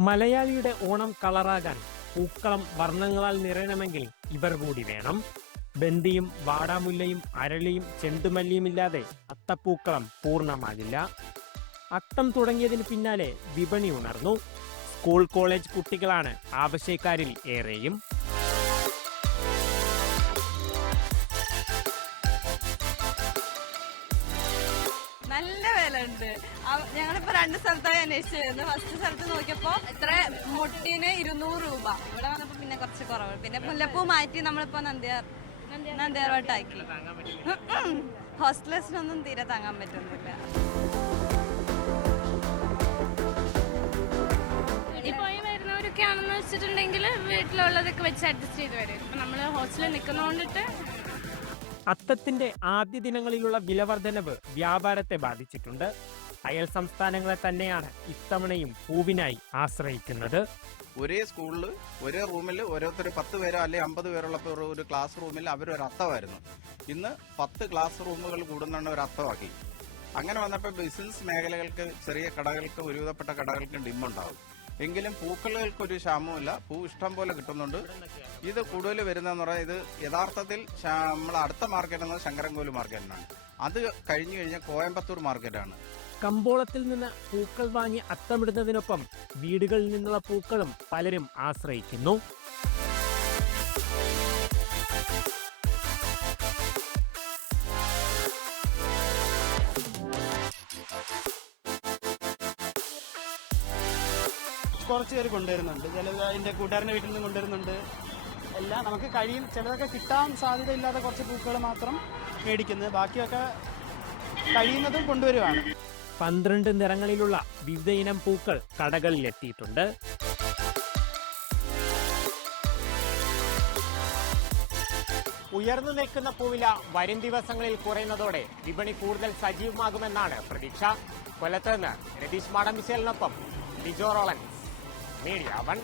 മലയാളിയുടെ ഓണം കളറാകാൻ പൂക്കളം വർണ്ണങ്ങളാൽ നിറയണമെങ്കിൽ ഇവർ കൂടി വേണം. ബന്ദിയും വാടാമുല്ലയും അരളിയും ചെണ്ടുമല്ലിയുമില്ലാതെ അത്തപ്പൂക്കളം പൂർണ്ണമാകില്ല. അത്തം തുടങ്ങിയതിന് പിന്നാലെ വിപണി ഉണർന്നു. സ്കൂൾ കോളേജ് കുട്ടികളാണ് ആവശ്യക്കാരിൽ ഏറെയും. നല്ല വില ഉണ്ട്. ഞങ്ങളിപ്പോ 2 സ്ഥലത്തായി അന്വേഷിച്ചിരുന്നു. ഫസ്റ്റ് സ്ഥലത്ത് നോക്കിയപ്പോ എത്ര മുട്ടിന് 200 രൂപ. ഇവിടെ വന്നപ്പോ പിന്നെ കുറച്ച് കുറവ്. പിന്നെ മുല്ലപ്പൂ മാറ്റി നമ്മളിപ്പോ നന്ദിയാർവട്ടാക്കി. ഹോസ്റ്റലേഴ്സിനൊന്നും തീരെ താങ്ങാൻ പറ്റുന്നില്ല. പോയി വരുന്നവരൊക്കെ ആണെന്ന് വെച്ചിട്ടുണ്ടെങ്കിൽ വീട്ടിലുള്ളതൊക്കെ വെച്ച് അഡ്ജസ്റ്റ് ചെയ്ത് വരും. ഇപ്പൊ നമ്മള് ഹോസ്റ്റലിൽ നിൽക്കുന്നോണ്ടിട്ട് അത്തത്തിന്റെ ആദ്യ ദിനങ്ങളിലുള്ള വിലവർദ്ധനവ് വ്യാപാരത്തെ ബാധിച്ചിട്ടുണ്ട്. അയൽ സംസ്ഥാനങ്ങളെ തന്നെയാണ് ഇത്തവണയും പൂവിനായി ആശ്രയിക്കുന്നത്. ഒരേ സ്കൂളിൽ ഒരേ റൂമിൽ ഓരോരുത്തർ 10 പേരോ അല്ലെങ്കിൽ 50 പേരുള്ളപ്പോൾ ഒരു ക്ലാസ് റൂമിൽ അവരൊരു അത്തമായിരുന്നു. ഇന്ന് 10 ക്ലാസ് റൂമുകൾ കൂടുന്നുണ്ട് ഒരു അത്തമാക്കി. അങ്ങനെ വന്നപ്പോൾ ബിസിനസ് മേഖലകൾക്ക്, ചെറിയ കടകൾക്ക്, ഒരുവിധപ്പെട്ട കടകൾക്ക് ഡിമുണ്ടാവും. എങ്കിലും പൂക്കൾക്ക് ഒരു ക്ഷാമവുമില്ല. പൂ ഇഷ്ടം പോലെ കിട്ടുന്നുണ്ട്. ഇത് കൂടുതൽ വരുന്നതെന്ന് പറഞ്ഞാൽ ഇത് യഥാർത്ഥത്തിൽ നമ്മൾ അടുത്ത മാർക്കറ്റ് എന്നത് ശങ്കരൻകോവിൽ മാർക്കറ്റിനാണ്. അത് കഴിഞ്ഞു കഴിഞ്ഞാൽ കോയമ്പത്തൂർ മാർക്കറ്റാണ്. കമ്പോളത്തിൽ നിന്ന് പൂക്കൾ വാങ്ങി അത്തമിടുന്നതിനൊപ്പം വീടുകളിൽ നിന്നുള്ള പൂക്കളും പലരും ആശ്രയിക്കുന്നു. കുറച്ച് പേര് കൊണ്ടുവരുന്നുണ്ട്. ചിലത് അതിന്റെ കൂട്ടുകാരന്റെ വീട്ടിൽ നിന്ന് കൊണ്ടുവരുന്നുണ്ട്. എല്ലാം നമുക്ക് കഴിയും. ചിലതൊക്കെ കിട്ടാൻ സാധ്യതയില്ലാത്ത കുറച്ച് പൂക്കൾ മാത്രം മേടിക്കുന്നത്, ബാക്കിയൊക്കെ കഴിയുന്നതും കൊണ്ടുവരുവാണ്. 12 നിറങ്ങളിലുള്ള വിവിധ ഇനം പൂക്കൾ കടകളിലെത്തിയിട്ടുണ്ട്. ഉയർന്നു നിൽക്കുന്ന പൂവില വരും ദിവസങ്ങളിൽ കുറയുന്നതോടെ വിപണി കൂടുതൽ സജീവമാകുമെന്നാണ് പ്രതീക്ഷ. കൊല്ലത്ത് നിന്ന് രതീഷ് മാടമ്പിശേലിനൊപ്പം ലിജോ റോളൻസ്, മീഡിയ 1.